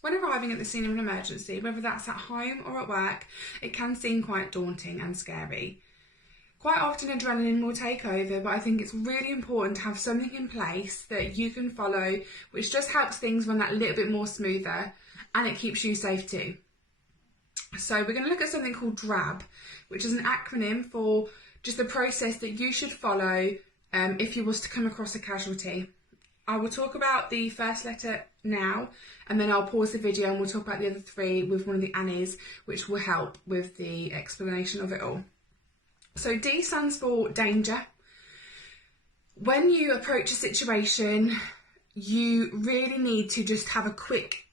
When arriving at the scene of an emergency, whether that's at home or at work, it can seem quite daunting and scary. Quite often adrenaline will take over, but I think it's really important to have something in place that you can follow, which just helps things run that little bit more smoother, and it keeps you safe too. So we're going to look at something called DRAB, which is an acronym for just the process that you should follow if you was to come across a casualty. I will talk about the first letter now, and then I'll pause the video and we'll talk about the other three with one of the Annies, which will help with the explanation of it all. So D stands for danger. When you approach a situation, you really need to just have a quick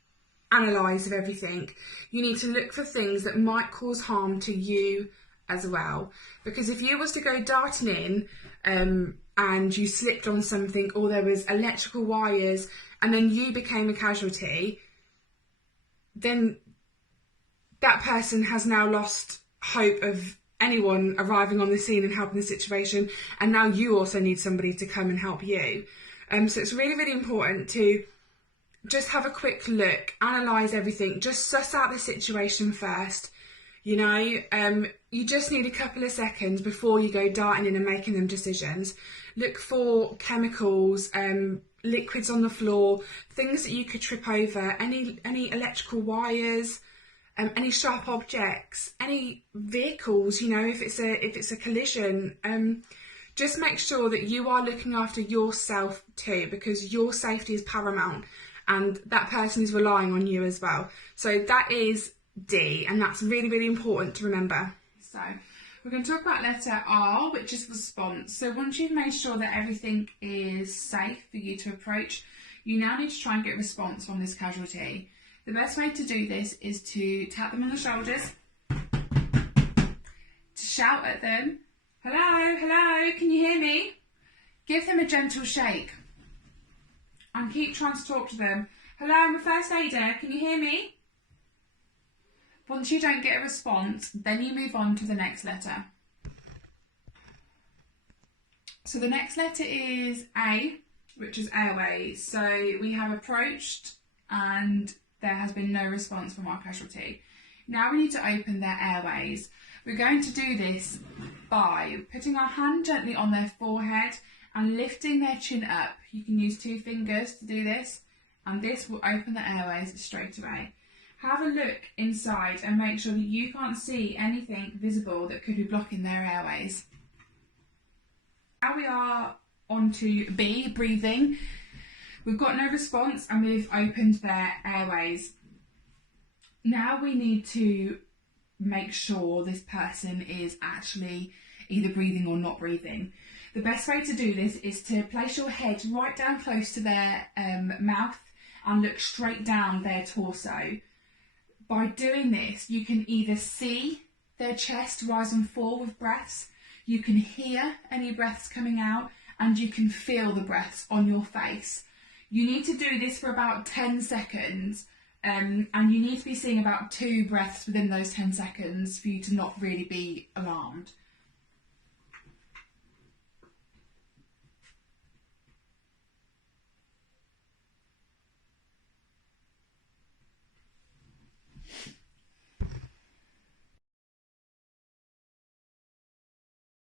analyse of everything. You need to look for things that might cause harm to you as well. Because if you was to go darting in and you slipped on something, or there was electrical wires, and then you became a casualty, then that person has now lost hope of anyone arriving on the scene and helping the situation, and now you also need somebody to come and help you. So it's really, really important to just have a quick look, analyse everything, just suss out the situation first. You know, you just need a couple of seconds before you go darting in and making them decisions. Look for chemicals, liquids on the floor, things that you could trip over, any electrical wires, any sharp objects, any vehicles, you know, if it's a collision. Just make sure that you are looking after yourself too, because your safety is paramount and that person is relying on you as well. So that is D, and that's really, really important to remember. So we're going to talk about letter R, which is response. So once you've made sure that everything is safe for you to approach, you now need to try and get a response from this casualty. The best way to do this is to tap them on the shoulders, to shout at them, hello, hello, can you hear me? Give them a gentle shake and keep trying to talk to them. Hello, I'm a first aider, can you hear me? Once you don't get a response, then you move on to the next letter. So the next letter is A, which is Airways. So we have approached and there has been no response from our casualty. Now we need to open their airways. We're going to do this by putting our hand gently on their forehead and lifting their chin up. You can use 2 fingers to do this, and this will open the airways straight away. Have a look inside and make sure that you can't see anything visible that could be blocking their airways. Now we are on to B, breathing. We've got no response and we've opened their airways. Now we need to make sure this person is actually either breathing or not breathing. The best way to do this is to place your head right down close to their mouth and look straight down their torso. By doing this, you can either see their chest rise and fall with breaths, you can hear any breaths coming out, and you can feel the breaths on your face. You need to do this for about 10 seconds, and you need to be seeing about 2 breaths within those 10 seconds for you to not really be alarmed.